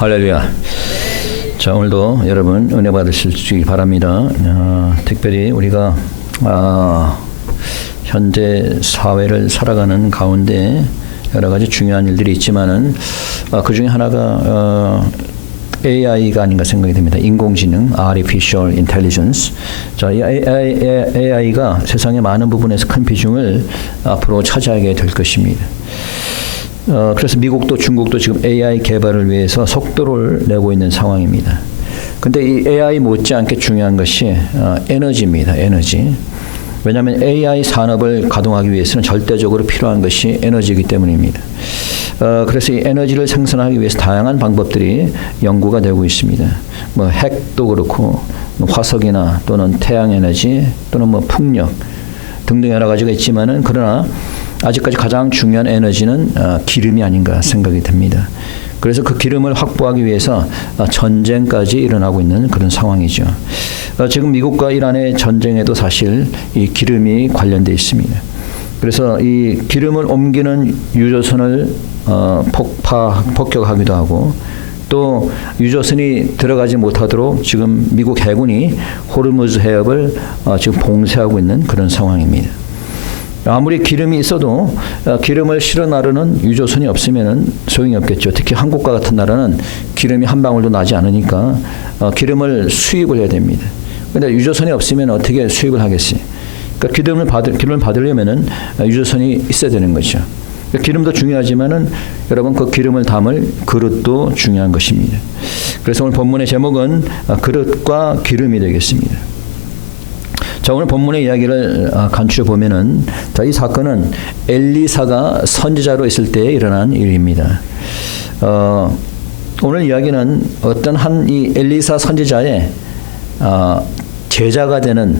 할렐루야. 자, 오늘도 여러분 은혜 받으시기 바랍니다. 특별히 우리가 현재 사회를 살아가는 가운데 여러 가지 중요한 일들이 있지만은 그 중에 하나가 AI가 아닌가 생각이 됩니다. 인공지능, Artificial Intelligence. 자, 이 AI가 세상의 많은 부분에서 큰 비중을 앞으로 차지하게 될 것입니다. 그래서 미국도 중국도 지금 AI 개발을 위해서 속도를 내고 있는 상황입니다. 근데 이 AI 못지않게 중요한 것이 에너지입니다. 에너지. 왜냐하면 AI 산업을 가동하기 위해서는 절대적으로 필요한 것이 에너지이기 때문입니다. 그래서 이 에너지를 생산하기 위해서 다양한 방법들이 연구가 되고 있습니다. 뭐 핵도 그렇고 화석이나 또는 태양 에너지 또는 뭐 풍력 등등 여러 가지가 있지만은 그러나 아직까지 가장 중요한 에너지는 기름이 아닌가 생각이 됩니다. 그래서 그 기름을 확보하기 위해서 전쟁까지 일어나고 있는 그런 상황이죠. 지금 미국과 이란의 전쟁에도 사실 이 기름이 관련되어 있습니다. 그래서 이 기름을 옮기는 유조선을 폭격하기도 하고 또 유조선이 들어가지 못하도록 지금 미국 해군이 호르무즈 해협을 지금 봉쇄하고 있는 그런 상황입니다. 아무리 기름이 있어도 기름을 실어 나르는 유조선이 없으면 소용이 없겠죠. 특히 한국과 같은 나라는 기름이 한 방울도 나지 않으니까 기름을 수입을 해야 됩니다. 그런데 유조선이 없으면 어떻게 수입을 하겠어요? 그러니까 기름을 받으려면은 유조선이 있어야 되는 거죠. 그러니까 기름도 중요하지만은 여러분 그 기름을 담을 그릇도 중요한 것입니다. 그래서 오늘 본문의 제목은 그릇과 기름이 되겠습니다. 자, 오늘 본문의 이야기를 간추려 보면은 자, 이 사건은 엘리사가 선지자로 있을 때에 일어난 일입니다. 오늘 이야기는 어떤 한 이 엘리사 선지자의 제자가 되는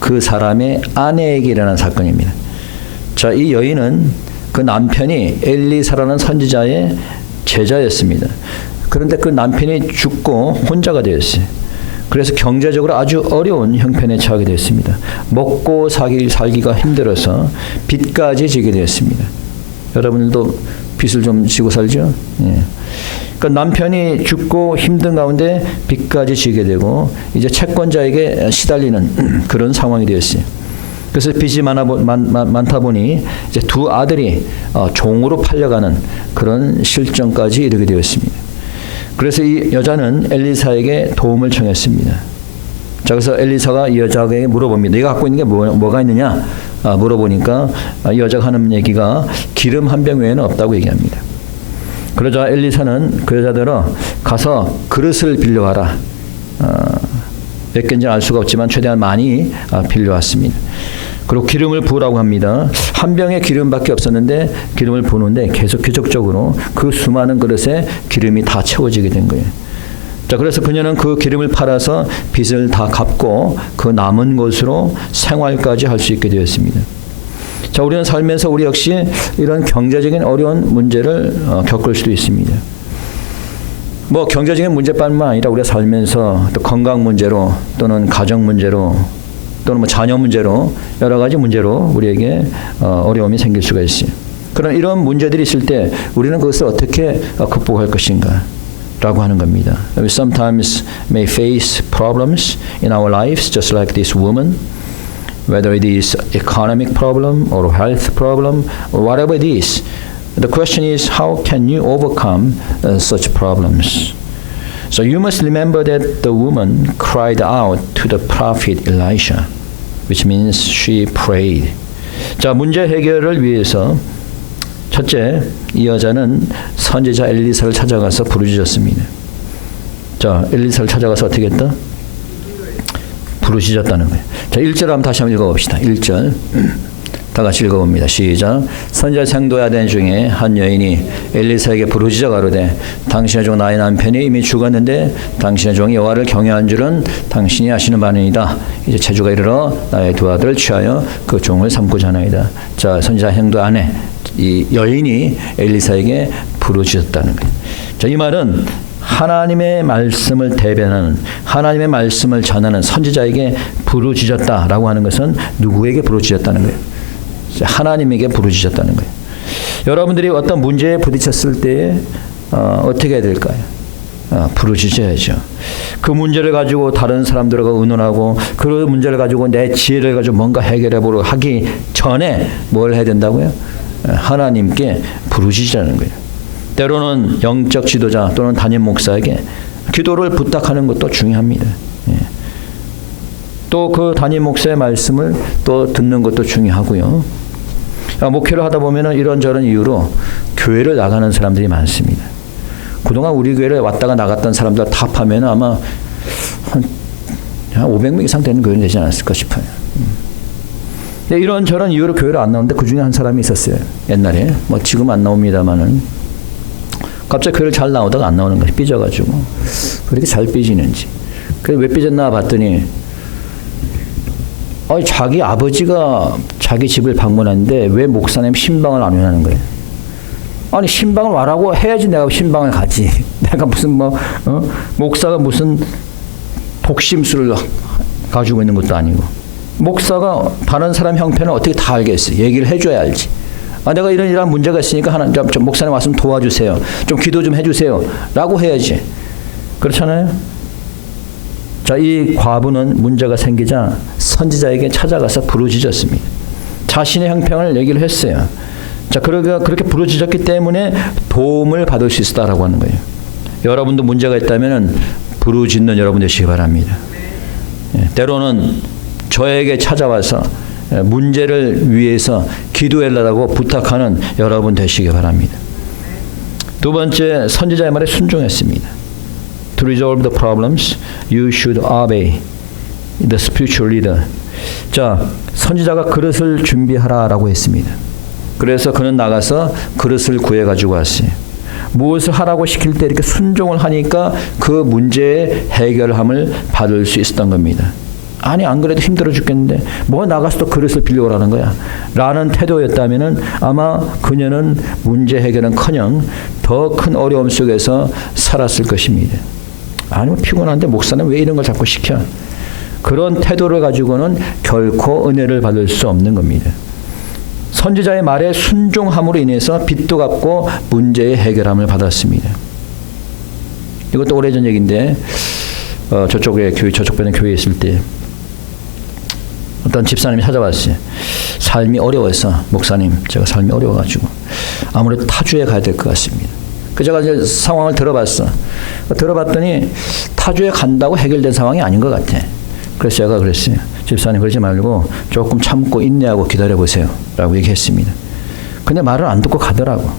그 사람의 아내에게 일어난 사건입니다. 자, 이 여인은 그 남편이 엘리사라는 선지자의 제자였습니다. 그런데 그 남편이 죽고 혼자가 되었어요. 그래서 경제적으로 아주 어려운 형편에 처하게 됐습니다. 먹고 살기가 힘들어서 빚까지 지게 되었습니다. 여러분들도 빚을 좀 지고 살죠? 예. 그러니까 남편이 죽고 힘든 가운데 빚까지 지게 되고 이제 채권자에게 시달리는 그런 상황이 되었어요. 그래서 빚이 많다 보니 이제 두 아들이 종으로 팔려가는 그런 실정까지 이르게 되었습니다. 그래서 이 여자는 엘리사에게 도움을 청했습니다. 자, 그래서 엘리사가 이 여자에게 물어봅니다. 네가 갖고 있는 게 뭐가 있느냐? 물어보니까 이 여자가 하는 얘기가 기름 한 병 외에는 없다고 얘기합니다. 그러자 엘리사는 그 여자대로 가서 그릇을 빌려와라. 몇 개인지는 알 수가 없지만 최대한 많이 빌려왔습니다. 그리고 기름을 부으라고 합니다. 한 병에 기름밖에 없었는데 기름을 부는데 계속 기적적으로 그 수많은 그릇에 기름이 다 채워지게 된 거예요. 자, 그래서 그녀는 그 기름을 팔아서 빚을 다 갚고 그 남은 것으로 생활까지 할 수 있게 되었습니다. 자, 우리는 살면서 우리 역시 이런 경제적인 어려운 문제를 겪을 수도 있습니다. 뭐 경제적인 문제뿐만 아니라 우리가 살면서 또 건강 문제로 또는 가정 문제로 또는 뭐 자녀 문제로 여러 가지 문제로 우리에게 어려움이 생길 수가 있어요. 그런 이런 문제들이 있을 때 우리는 그것을 어떻게 극복할 것인가 라고 하는 겁니다. We sometimes may face problems in our lives just like this woman, whether it is economic problem or health problem or whatever it is. The question is how can you overcome such problems? So you must remember that the woman cried out to the prophet Elisha, which means she prayed. 자, 문제 해결을 위해서 첫째, 이 여자는 선지자 엘리사를 찾아가서 부르짖었습니다. 자, 엘리사를 찾아가서 어떻게 했다? 부르짖었다는 거예요. 자, 1절 한번 다시 한번 읽어봅시다. 1절. 다 같이 읽어봅니다. 시작. 선지자 생도야된 중에 한 여인이 엘리사에게 부르짖어 가로되 당신의 종 나의 남편이 이미 죽었는데 당신의 종이 여호와를 경외한 줄은 당신이 아시는 바니이다. 이제 체주가 이르러 나의 두 아들을 취하여 그 종을 삼고자 하나이다. 자, 선지자 행도 안에 이 여인이 엘리사에게 부르짖었다는 거예요. 자, 이 말은 하나님의 말씀을 대변하는 하나님의 말씀을 전하는 선지자에게 부르짖었다라고 하는 것은 누구에게 부르짖었다는 거예요? 하나님에게 부르짖었다는 거예요. 여러분들이 어떤 문제에 부딪혔을 때 어떻게 해야 될까요? 부르짖어야죠. 그 문제를 가지고 다른 사람들과 의논하고 그 문제를 가지고 내 지혜를 가지고 뭔가 해결해 보려고 하기 전에 뭘 해야 된다고요? 하나님께 부르짖으라는 거예요. 때로는 영적 지도자 또는 담임 목사에게 기도를 부탁하는 것도 중요합니다. 또 그 담임 목사의 말씀을 또 듣는 것도 중요하고요. 목회를 하다 보면은 이런저런 이유로 교회를 나가는 사람들이 많습니다. 그동안 우리 교회를 왔다가 나갔던 사람들 다 합하면 아마 한 500명 이상 되는 교회는 되지 않았을까 싶어요. 이런저런 이유로 교회를 안 나오는데 그 중에 한 사람이 있었어요. 옛날에. 뭐 지금 안 나옵니다만은. 갑자기 교회를 잘 나오다가 안 나오는 거예요. 삐져가지고. 왜 이렇게 잘 삐지는지. 그래서 왜 삐졌나 봤더니 자기 아버지가 자기 집을 방문했는데 왜 목사님 신방을 안 오냐는 거예요. 아니 신방을 와라고 해야지 내가 신방을 가지. 내가 무슨 목사가 무슨 독심술을 가지고 있는 것도 아니고. 목사가 다른 사람 형편을 어떻게 다 알겠어. 얘기를 해줘야 알지. 내가 이런 문제가 있으니까 좀 목사님 왔으면 도와주세요. 좀 기도 좀 해주세요. 라고 해야지. 그렇잖아요. 자, 이 과부는 문제가 생기자 선지자에게 찾아가서 부르짖었습니다. 자신의 형편을 얘기를 했어요. 자, 그렇게 부르짖었기 때문에 도움을 받을 수 있다라고 하는 거예요. 여러분도 문제가 있다면 부르짖는 여러분 되시기 바랍니다. 때로는 저에게 찾아와서 문제를 위해서 기도해달라고 부탁하는 여러분 되시기 바랍니다. 두 번째, 선지자의 말에 순종했습니다. To resolve the problems, you should obey the spiritual leader. 자, 선지자가 그릇을 준비하라라고 했습니다. 그래서 그는 나가서 그릇을 구해 가지고 왔어요. 무엇을 하라고 시킬 때 이렇게 순종을 하니까 그 문제의 해결함을 받을 수 있었던 겁니다. 아니 안 그래도 힘들어 죽겠는데 뭐 나가서 또 그릇을 빌려오라는 거야 라는 태도였다면 아마 그녀는 문제 해결은커녕 더 큰 어려움 속에서 살았을 것입니다. 아니면 피곤한데 목사는 왜 이런 걸 자꾸 시켜? 그런 태도를 가지고는 결코 은혜를 받을 수 없는 겁니다. 선지자의 말에 순종함으로 인해서 빚도 갚고 문제의 해결함을 받았습니다. 이것도 오래전 얘기인데 저쪽에 저쪽변에 교회에 있을 때 어떤 집사님이 찾아왔어요. 삶이 어려워서 목사님 제가 삶이 어려워가지고 아무래도 타주에 가야 될 것 같습니다. 제가 이제 상황을 들어봤더니 타주에 간다고 해결된 상황이 아닌 것 같아. 그래서 제가 그랬어요. 집사님 그러지 말고 조금 참고 인내하고 기다려보세요 라고 얘기했습니다. 근데 말을 안 듣고 가더라고.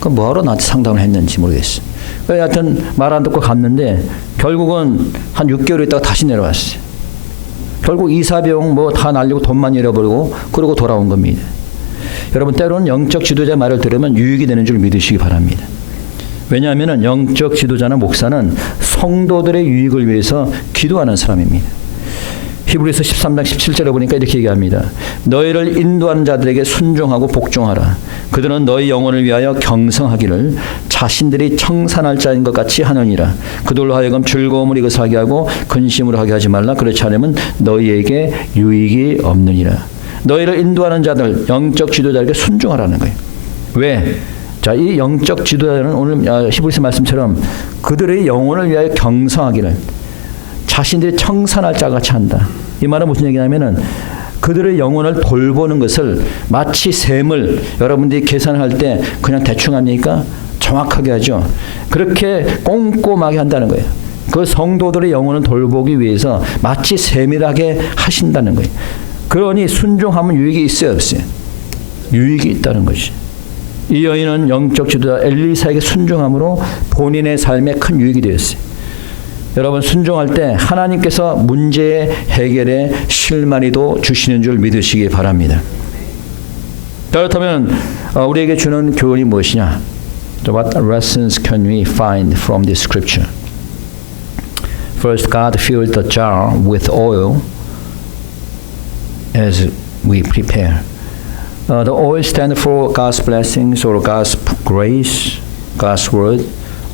그럼 뭐하러 나한테 상담을 했는지 모르겠어요. 하여튼 말 안 듣고 갔는데 결국은 한 6개월 있다가 다시 내려왔어요. 결국 이사비용 뭐 다 날리고 돈만 잃어버리고 그러고 돌아온 겁니다. 여러분 때로는 영적 지도자 말을 들으면 유익이 되는 줄 믿으시기 바랍니다. 왜냐하면 영적 지도자나 목사는 성도들의 유익을 위해서 기도하는 사람입니다. 히브리서 13장 17절에 보니까 이렇게 얘기합니다. 너희를 인도하는 자들에게 순종하고 복종하라. 그들은 너희 영혼을 위하여 경성하기를 자신들이 청산할 자인 것 같이 하느니라. 그들로 하여금 즐거움을 이것하게 하고 근심으로 하게 하지 말라. 그렇지 않으면 너희에게 유익이 없느니라. 너희를 인도하는 자들, 영적 지도자에게 순종하라는 거예요. 왜? 자, 이 영적 지도자는 오늘 히브리서 말씀처럼 그들의 영혼을 위하여 경성하기를 자신들이 청산할 자 같이 한다. 이 말은 무슨 얘기냐면은 그들의 영혼을 돌보는 것을 마치 셈을 여러분들이 계산할 때 그냥 대충 합니까? 정확하게 하죠. 그렇게 꼼꼼하게 한다는 거예요. 그 성도들의 영혼을 돌보기 위해서 마치 세밀하게 하신다는 거예요. 그러니 순종하면 유익이 있어요, 없어요? 유익이 있다는 것이. 이 여인은 영적 지도자 엘리사에게 순종함으로 본인의 삶에 큰 유익이 되었어요. 여러분 순종할 때 하나님께서 문제의 해결에 실마리도 주시는 줄 믿으시기 바랍니다. 그렇다면 우리에게 주는 교훈이 무엇이냐? What lessons can we find from this scripture? First, God filled the jar with oil as we prepare. The oil stands for God's blessings or God's grace, God's word,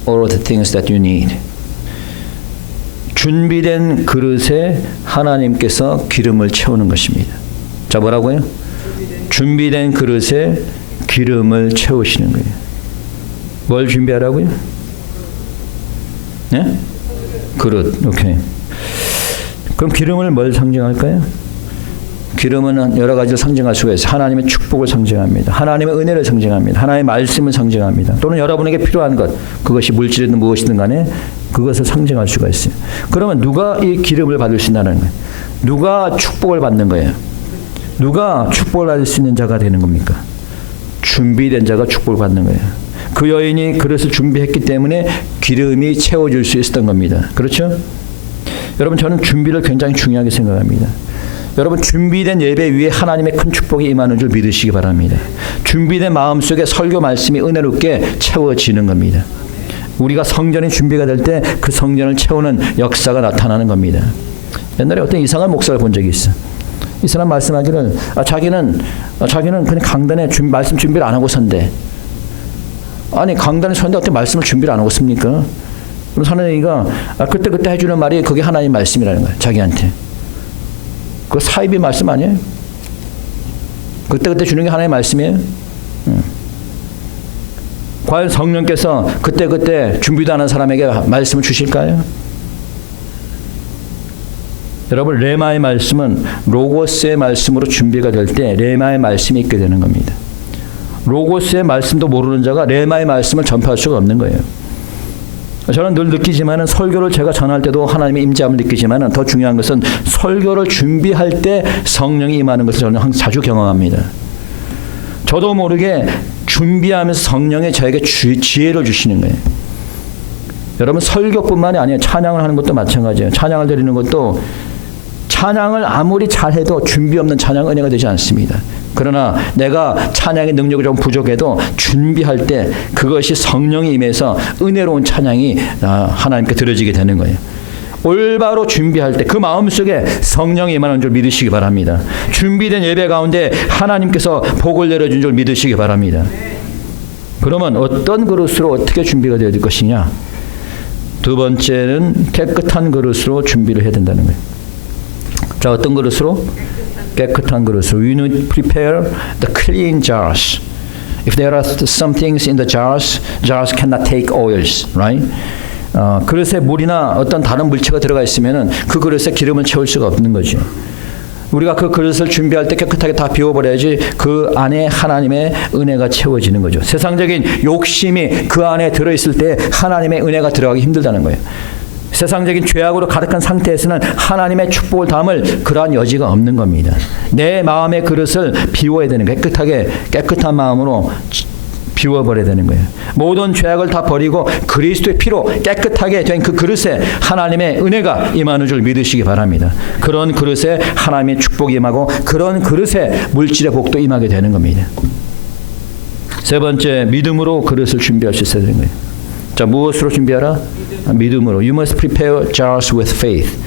all the things that you need. 준비된 그릇에 하나님께서 기름을 채우는 것입니다. 자, 뭐라고요? 준비된 그릇에 기름을 채우시는 거예요. 뭘 준비하라고요? 네? 그릇. 오케이. 그럼 기름을 뭘 상징할까요? 기름은 여러 가지를 상징할 수가 있어요. 하나님의 축복을 상징합니다. 하나님의 은혜를 상징합니다. 하나님의 말씀을 상징합니다. 또는 여러분에게 필요한 것, 그것이 물질이든 무엇이든 간에 그것을 상징할 수가 있어요. 그러면 누가 이 기름을 받을 수 있다는 거예요? 누가 축복을 받는 거예요? 누가 축복을 받을 수 있는 자가 되는 겁니까? 준비된 자가 축복을 받는 거예요. 그 여인이 그릇을 준비했기 때문에 기름이 채워질 수 있었던 겁니다. 그렇죠? 여러분, 저는 준비를 굉장히 중요하게 생각합니다. 여러분, 준비된 예배 위에 하나님의 큰 축복이 임하는 줄 믿으시기 바랍니다. 준비된 마음속에 설교 말씀이 은혜롭게 채워지는 겁니다. 우리가 성전이 준비가 될 때 그 성전을 채우는 역사가 나타나는 겁니다. 옛날에 어떤 이상한 목사를 본 적이 있어. 이 사람 말씀하기를 자기는 그냥 강단에 말씀 준비를 안 하고 선대. 아니, 강단에 서는데 어떻게 말씀을 준비를 안 하고 씁니까? 그럼 사는 얘기가 그때 해주는 말이 그게 하나님 말씀이라는 거야, 자기한테. 그거 사이비 말씀 아니에요? 그때 주는 게 하나님의 말씀이에요? 과연 성령께서 그때 준비도 안 한 사람에게 말씀을 주실까요? 여러분, 레마의 말씀은 로고스의 말씀으로 준비가 될 때 레마의 말씀이 있게 되는 겁니다. 로고스의 말씀도 모르는 자가 레마의 말씀을 전파할 수가 없는 거예요. 저는 늘 느끼지만은 설교를 제가 전할 때도 하나님의 임재함을 느끼지만은 더 중요한 것은 설교를 준비할 때 성령이 임하는 것을 저는 항상 자주 경험합니다. 저도 모르게 준비하면서 성령이 저에게 지혜를 주시는 거예요. 여러분, 설교뿐만이 아니에요. 찬양을 하는 것도 마찬가지예요. 찬양을 드리는 것도 찬양을 아무리 잘해도 준비 없는 찬양은 은혜가 되지 않습니다. 그러나 내가 찬양의 능력이 좀 부족해도 준비할 때 그것이 성령이 임해서 은혜로운 찬양이 하나님께 드려지게 되는 거예요. 올바로 준비할 때 그 마음속에 성령이 임하는 줄 믿으시기 바랍니다. 준비된 예배 가운데 하나님께서 복을 내려준 줄 믿으시기 바랍니다. 그러면 어떤 그릇으로 어떻게 준비가 되어야 될 것이냐? 두 번째는 깨끗한 그릇으로 준비를 해야 된다는 거예요. 자, 어떤 그릇으로? 깨끗한 그릇으로. We need to prepare the clean jars. If there are some things in the jars cannot take oils, right? 그릇에 물이나 어떤 다른 물체가 들어가 있으면은 그 그릇에 기름을 채울 수가 없는 거죠. 우리가 그 그릇을 준비할 때 깨끗하게 다 비워버려야지 그 안에 하나님의 은혜가 채워지는 거죠. 세상적인 욕심이 그 안에 들어있을 때 하나님의 은혜가 들어가기 힘들다는 거예요. 세상적인 죄악으로 가득한 상태에서는 하나님의 축복을 담을 그러한 여지가 없는 겁니다. 내 마음의 그릇을 비워야 되는 거예요. 깨끗한 마음으로 비워버려야 되는 거예요. 모든 죄악을 다 버리고 그리스도의 피로 깨끗하게 된 그 그릇에 하나님의 은혜가 임하는 줄 믿으시기 바랍니다. 그런 그릇에 하나님의 축복이 임하고 그런 그릇에 물질의 복도 임하게 되는 겁니다. 세 번째, 믿음으로 그릇을 준비할 수 있어야 되는 거예요. 자, 무엇으로 준비하라? 믿음으로. You must prepare jars with faith.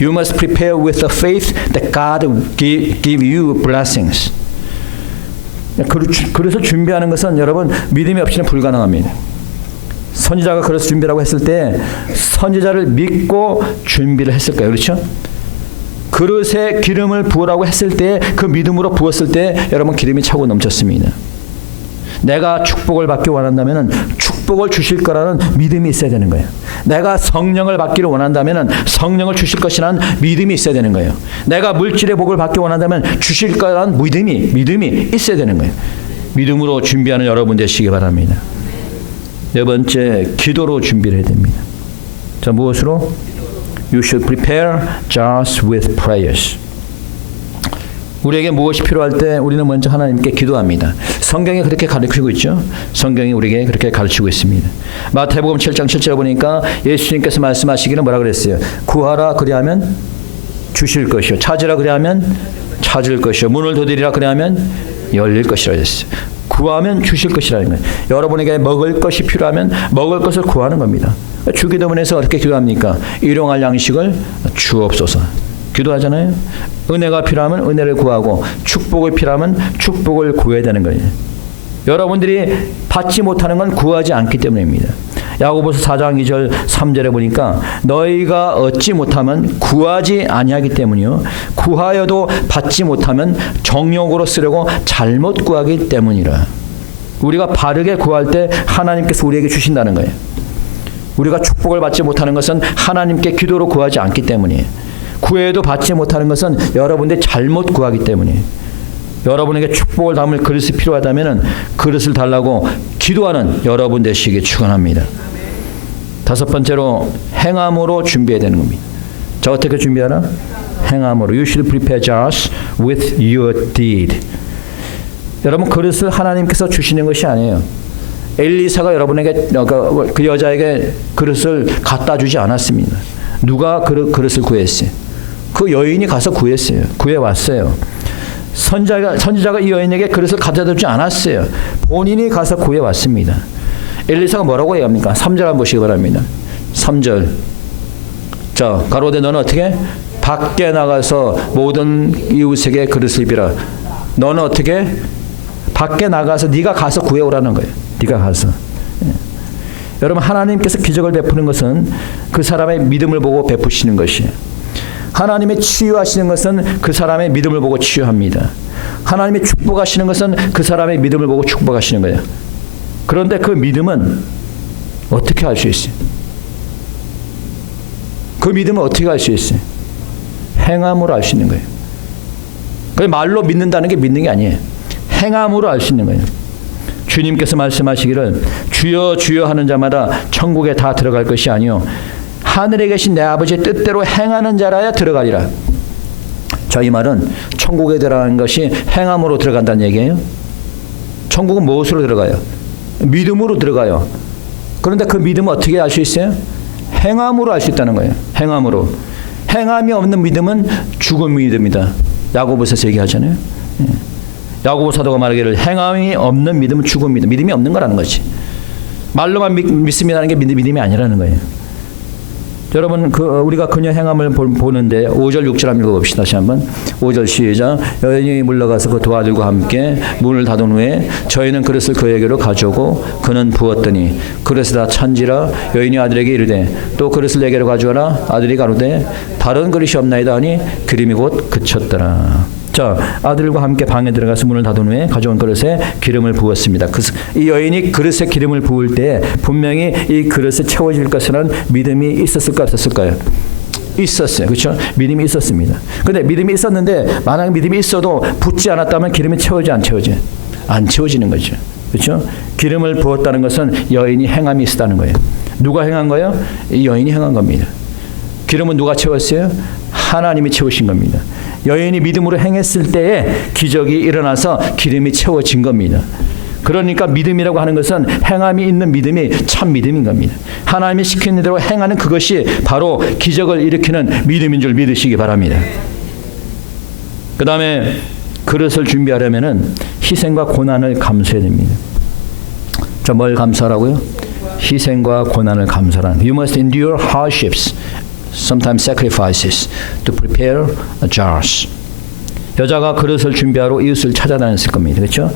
You must prepare with the faith that God give you blessings. 그릇을 준비하는 것은 여러분 믿음이 없이는 불가능합니다. 선지자가 그릇을 준비라고 했을 때 선지자를 믿고 준비를 했을 거예요. 그렇죠? 그릇에 기름을 부으라고 했을 때 그 믿음으로 부었을 때 여러분 기름이 차고 넘쳤습니다. 내가 축복을 받기 원한다면 축복을 주실 거라는 믿음이 있어야 되는 거예요. 내가 성령을 받기를 원한다면 성령을 주실 것이라는 믿음이 있어야 되는 거예요. 내가 물질의 복을 받기 원한다면 주실 거라는 믿음이 있어야 되는 거예요. 믿음으로 준비하는 여러분 되시기 바랍니다. 네 번째, 기도로 준비를 해야 됩니다. 자, 무엇으로? You should prepare jars with prayers. 우리에게 무엇이 필요할 때 우리는 먼저 하나님께 기도합니다. 성경이 그렇게 가르치고 있죠. 성경이 우리에게 그렇게 가르치고 있습니다. 마태복음 7장 7절에 보니까 예수님께서 말씀하시기는 뭐라 그랬어요? 구하라 그리하면 주실 것이요, 찾으라 그리하면 찾을 것이요, 문을 두드리라 그리하면 열릴 것이라 했어요. 구하면 주실 것이라는 거예요. 여러분에게 먹을 것이 필요하면 먹을 것을 구하는 겁니다. 주기도문에서 어떻게 기도합니까? 일용할 양식을 주옵소서. 기도하잖아요. 은혜가 필요하면 은혜를 구하고 축복을 필요하면 축복을 구해야 되는 거예요. 여러분들이 받지 못하는 건 구하지 않기 때문입니다. 야고보서 4장 2절 3절에 보니까 너희가 얻지 못하면 구하지 아니하기 때문이요, 구하여도 받지 못하면 정욕으로 쓰려고 잘못 구하기 때문이라. 우리가 바르게 구할 때 하나님께서 우리에게 주신다는 거예요. 우리가 축복을 받지 못하는 것은 하나님께 기도로 구하지 않기 때문이에요. 구해도 받지 못하는 것은 여러분들이 잘못 구하기 때문이에요. 여러분에게 축복을 담을 그릇이 필요하다면 그릇을 달라고 기도하는 여러분 되시기 축원합니다. 다섯 번째로 행함으로 준비해야 되는 겁니다. 자, 어떻게 준비하나? 행함으로. You should prepare jars with your deed. 여러분, 그릇을 하나님께서 주시는 것이 아니에요. 엘리사가 여러분에게 그 여자에게 그릇을 갖다 주지 않았습니다. 누가 그릇을 구했어요? 그 여인이 가서 구했어요. 구해왔어요. 선지자가 이 여인에게 그릇을 갖다 주지 않았어요. 본인이 가서 구해왔습니다. 엘리사가 뭐라고 얘기합니까? 3절 한번 보시기 바랍니다. 3절. 자, 가로되 너는 어떻게? 밖에 나가서 모든 이웃에게 그릇을 비라. 너는 어떻게? 밖에 나가서 네가 가서 구해오라는 거예요. 네가 가서. 여러분, 하나님께서 기적을 베푸는 것은 그 사람의 믿음을 보고 베푸시는 것이에요. 하나님의 치유하시는 것은 그 사람의 믿음을 보고 치유합니다. 하나님의 축복하시는 것은 그 사람의 믿음을 보고 축복하시는 거예요. 그런데 그 믿음은 어떻게 알 수 있어요? 그 믿음은 어떻게 알 수 있어요? 행함으로 알 수 있는 거예요. 말로 믿는다는 게 믿는 게 아니에요. 행함으로 알 수 있는 거예요. 주님께서 말씀하시기를 주여 주여 하는 자마다 천국에 다 들어갈 것이 아니요 하늘에 계신 내 아버지의 뜻대로 행하는 자라야 들어가리라. 자, 이 말은 천국에 들어가는 것이 행함으로 들어간다는 얘기예요. 천국은 무엇으로 들어가요? 믿음으로 들어가요. 그런데 그 믿음은 어떻게 알 수 있어요? 행함으로 알 수 있다는 거예요. 행함으로. 행함이 없는 믿음은 죽은 믿음이다. 야고보서에서 얘기하잖아요. 야고보 사도가 말하기를 행함이 없는 믿음은 죽은 믿음. 믿음이 없는 거라는 거지. 말로만 믿습니다는 게 믿음이 아니라는 거예요. 여러분, 우리가 그녀 행함을 보는데 5절 6절 한번 읽어봅시다. 다시 한번 5절 시작. 여인이 물러가서 그 두 아들과 함께 문을 닫은 후에 저희는 그릇을 그에게로 가져오고 그는 부었더니 그릇에 다 찬지라. 여인이 아들에게 이르되 또 그릇을 내게로 가져와라. 아들이 가로되 다른 그릇이 없나이다 하니 그림이 곧 그쳤더라. 자, 아들과 함께 방에 들어가서 문을 닫은 후에 가져온 그릇에 기름을 부었습니다. 이 여인이 그릇에 기름을 부을 때 분명히 이 그릇에 채워질 것이라는 믿음이 있었을까 없었을까요? 있었어요. 그렇죠? 믿음이 있었습니다. 그런데 믿음이 있었는데 만약 믿음이 있어도 붓지 않았다면 기름이 채워지 안 채워지? 안 채워지는 거죠. 그렇죠? 기름을 부었다는 것은 여인이 행함이 있었다는 거예요. 누가 행한 거예요? 이 여인이 행한 겁니다. 기름은 누가 채웠어요? 하나님이 채우신 겁니다. 여인이 믿음으로 행했을 때에 기적이 일어나서 기름이 채워진 겁니다. 그러니까 믿음이라고 하는 것은 행함이 있는 믿음이 참 믿음인 겁니다. 하나님이 시키는 대로 행하는 그것이 바로 기적을 일으키는 믿음인 줄 믿으시기 바랍니다. 그 다음에 그릇을 준비하려면 희생과 고난을 감수해야 됩니다. 자, 뭘 감수하라고요? 희생과 고난을 감수하라는. You must endure hardships. Sometimes sacrifices to prepare jars. 여자가 그릇을 준비하러 이웃을 찾아다녔을 겁니다. 그렇죠?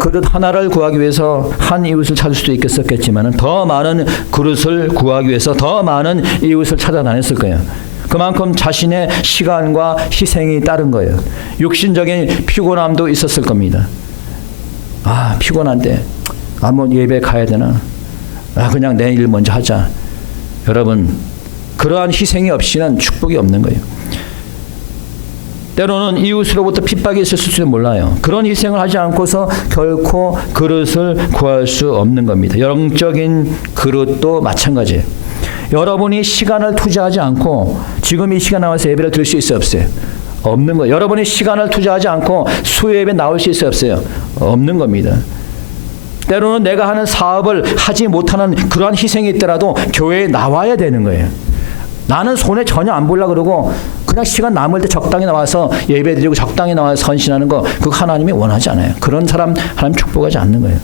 그릇 하나를 구하기 위해서 한 이웃을 찾을 수도 있겠지만 더 많은 그릇을 구하기 위해서 더 많은 이웃을 찾아다녔을 거예요. 그만큼 자신의 시간과 희생이 따른 거예요. 육신적인 피곤함도 있었을 겁니다. 아, 피곤한데 한번 예배 가야 되나? 그냥 내 일 먼저 하자. 여러분, 그러한 희생이 없이는 축복이 없는 거예요. 때로는 이웃으로부터 핍박이 있을지도 몰라요. 그런 희생을 하지 않고서 결코 그릇을 구할 수 없는 겁니다. 영적인 그릇도 마찬가지예요. 여러분이 시간을 투자하지 않고 지금 이 시간 나와서 예배를 드릴 수 있어요, 없어요? 없는 거예요. 여러분이 시간을 투자하지 않고 수요예배 나올 수 있어요, 없어요? 없는 겁니다. 때로는 내가 하는 사업을 하지 못하는 그러한 희생이 있더라도 교회에 나와야 되는 거예요. 나는 손에 전혀 안 보려고 그러고 그냥 시간 남을 때 적당히 나와서 예배드리고 적당히 나와서 헌신하는 거, 그거 하나님이 원하지 않아요. 그런 사람 하나님 축복하지 않는 거예요.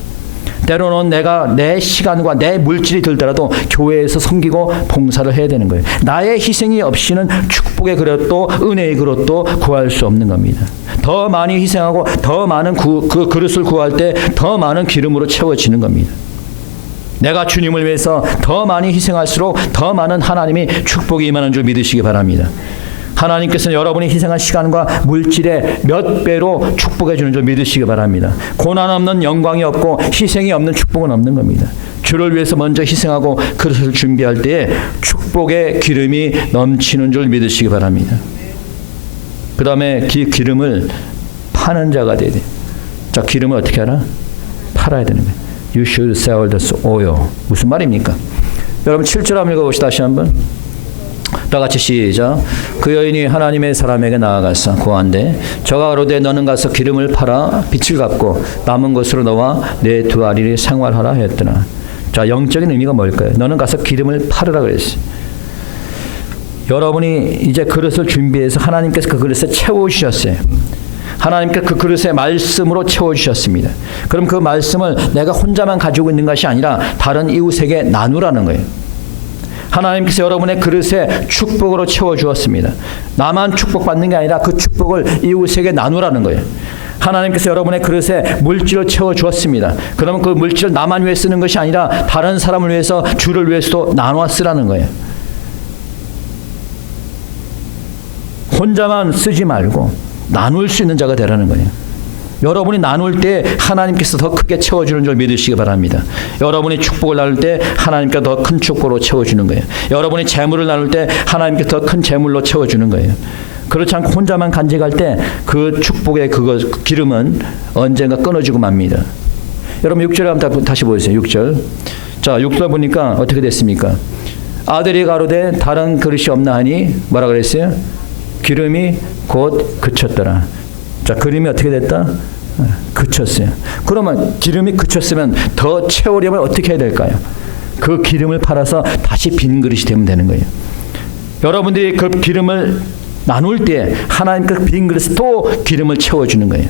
때로는 내가 내 시간과 내 물질이 들더라도 교회에서 섬기고 봉사를 해야 되는 거예요. 나의 희생이 없이는 축복의 그릇도 은혜의 그릇도 구할 수 없는 겁니다. 더 많이 희생하고 더 많은 그 그릇을 구할 때 더 많은 기름으로 채워지는 겁니다. 내가 주님을 위해서 더 많이 희생할수록 더 많은 하나님이 축복이 임하는 줄 믿으시기 바랍니다. 하나님께서는 여러분이 희생한 시간과 물질의 몇 배로 축복해 주는 줄 믿으시기 바랍니다. 고난 없는 영광이 없고 희생이 없는 축복은 없는 겁니다. 주를 위해서 먼저 희생하고 그릇을 준비할 때에 축복의 기름이 넘치는 줄 믿으시기 바랍니다. 그 다음에 기름을 파는 자가 돼야 돼요. 자, 기름을 어떻게 하나? 팔아야 되는 거예요. You should sell the oil. 무슨 말입니까? 여러분 7절 한번 읽어봅시다. 다시 한번. 다 같이 시작. 그 여인이 하나님의 사람에게 나아가서 고한데 저가 가로되 너는 가서 기름을 팔아 빚을 갚고 남은 것으로 너와 내 두 아들이 생활하라 했더라. 자, 영적인 의미가 뭘까요? 너는 가서 기름을 팔으라 그랬어요. 여러분이 이제 그릇을 준비해서 하나님께서 그 그릇에 채워주셨어요. 하나님께서 그 그릇에 말씀으로 채워주셨습니다. 그럼 그 말씀을 내가 혼자만 가지고 있는 것이 아니라 다른 이웃에게 나누라는 거예요. 하나님께서 여러분의 그릇에 축복으로 채워주었습니다. 나만 축복받는 게 아니라 그 축복을 이웃에게 나누라는 거예요. 하나님께서 여러분의 그릇에 물질을 채워주었습니다. 그러면 그 물질을 나만 위해 쓰는 것이 아니라 다른 사람을 위해서, 주를 위해서도 나눠 쓰라는 거예요. 혼자만 쓰지 말고 나눌 수 있는 자가 되라는 거예요. 여러분이 나눌 때 하나님께서 더 크게 채워주는 줄 믿으시기 바랍니다. 여러분이 축복을 나눌 때 하나님께서 더 큰 축복으로 채워주는 거예요. 여러분이 재물을 나눌 때 하나님께서 더 큰 재물로 채워주는 거예요. 그렇지 않고 혼자만 간직할 때 그 축복의 그 기름은 언젠가 끊어지고 맙니다. 여러분 6절에 한번 다시 보세요. 6절. 자, 6절 보니까 어떻게 됐습니까? 아들이 가로되 다른 그릇이 없나 하니 뭐라 그랬어요? 기름이 곧 그쳤더라. 자, 그림이 어떻게 됐다? 그쳤어요. 그러면 기름이 그쳤으면 더 채우려면 어떻게 해야 될까요? 그 기름을 팔아서 다시 빈 그릇이 되면 되는 거예요. 여러분들이 그 기름을 나눌 때 하나님께 빈 그릇에 또 기름을 채워주는 거예요.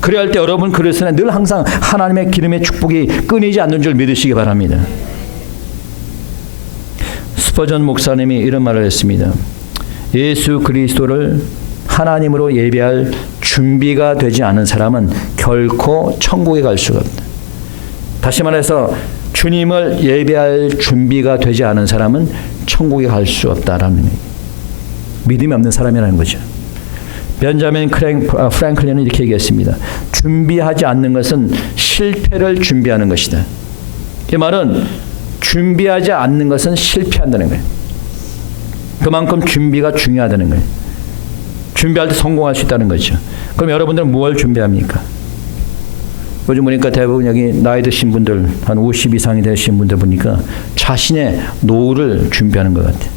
그래야 할 때 여러분 그릇에 늘 항상 하나님의 기름의 축복이 끊이지 않는 줄 믿으시기 바랍니다. 스퍼전 목사님이 이런 말을 했습니다. 예수 그리스도를 하나님으로 예배할 준비가 되지 않은 사람은 결코 천국에 갈 수가 없다. 다시 말해서 주님을 예배할 준비가 되지 않은 사람은 천국에 갈 수 없다라는 얘기예요. 믿음이 없는 사람이라는 거죠. 벤자민 프랭클린은 이렇게 얘기했습니다. 준비하지 않는 것은 실패를 준비하는 것이다. 이 말은 준비하지 않는 것은 실패한다는 거예요. 그만큼 준비가 중요하다는 거예요. 준비할 때 성공할 수 있다는 거죠. 그럼 여러분들은 뭘 준비합니까? 요즘 보니까 대부분 여기 나이 드신 분들, 한 50 이상이 되신 분들 보니까 자신의 노후를 준비하는 것 같아요.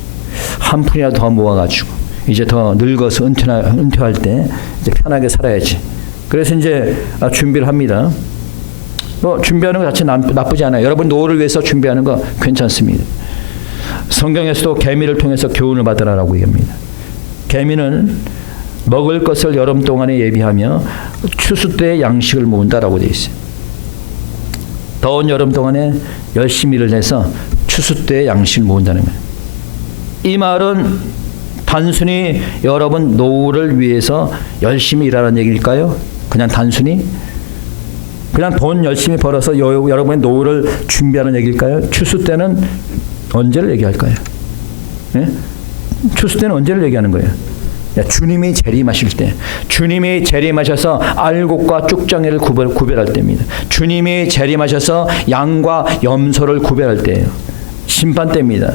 한 푼이라도 더 모아가지고 이제 더 늙어서 은퇴할 때 이제 편하게 살아야지. 그래서 이제 준비를 합니다. 준비하는 것 자체 나쁘지 않아요. 여러분 노후를 위해서 준비하는 거 괜찮습니다. 성경에서도 개미를 통해서 교훈을 받으라라고 얘기합니다. 개미는 먹을 것을 여름 동안에 예비하며 추수 때의 양식을 모은다라고 되어 있어요. 더운 여름 동안에 열심히 일을 해서 추수 때의 양식을 모은다는 거예요. 이 말은 단순히 여러분 노후를 위해서 열심히 일하라는 얘기일까요? 그냥 단순히? 그냥 돈 열심히 벌어서 여러분의 노후를 준비하는 얘기일까요? 추수 때는 언제를 얘기할까요? 네? 추수 때는 언제를 얘기하는 거예요? 주님이 재림하실 때, 주님이 재림하셔서 알곡과 쭉정이를 구별할 때입니다. 주님이 재림하셔서 양과 염소를 구별할 때예요. 심판 때입니다.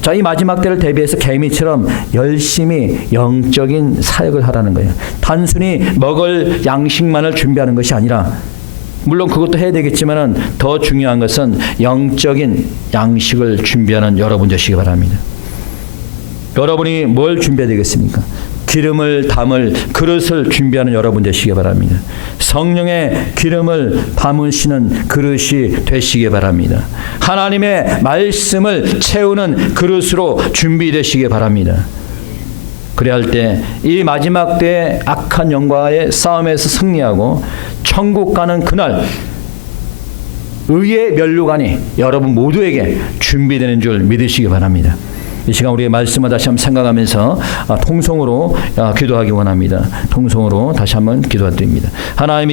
자, 이 마지막 때를 대비해서 개미처럼 열심히 영적인 사역을 하라는 거예요. 단순히 먹을 양식만을 준비하는 것이 아니라, 물론 그것도 해야 되겠지만 더 중요한 것은 영적인 양식을 준비하는 여러분 되시기 바랍니다. 여러분이 뭘 준비해야 되겠습니까? 기름을 담을 그릇을 준비하는 여러분 되시기 바랍니다. 성령의 기름을 담으시는 그릇이 되시기 바랍니다. 하나님의 말씀을 채우는 그릇으로 준비되시기 바랍니다. 그래야 할 때 이 마지막 때의 악한 영과의 싸움에서 승리하고 천국 가는 그날 의의 면류관이 여러분 모두에게 준비되는 줄 믿으시기 바랍니다. 이 시간 우리의 말씀을 다시 한번 생각하면서 통성으로 기도하기 원합니다. 통성으로 다시 한번 기도드립니다. 하나님이